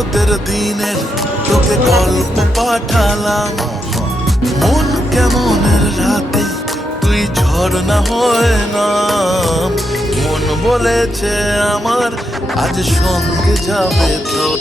শরতের দিনের তোকে গল্প পাঠালাম, মন কেমনের রাতে তুই ঝর্ণা হয় নাম। মন বলেছে আমার আজ সঙ্গে যাবে তোর।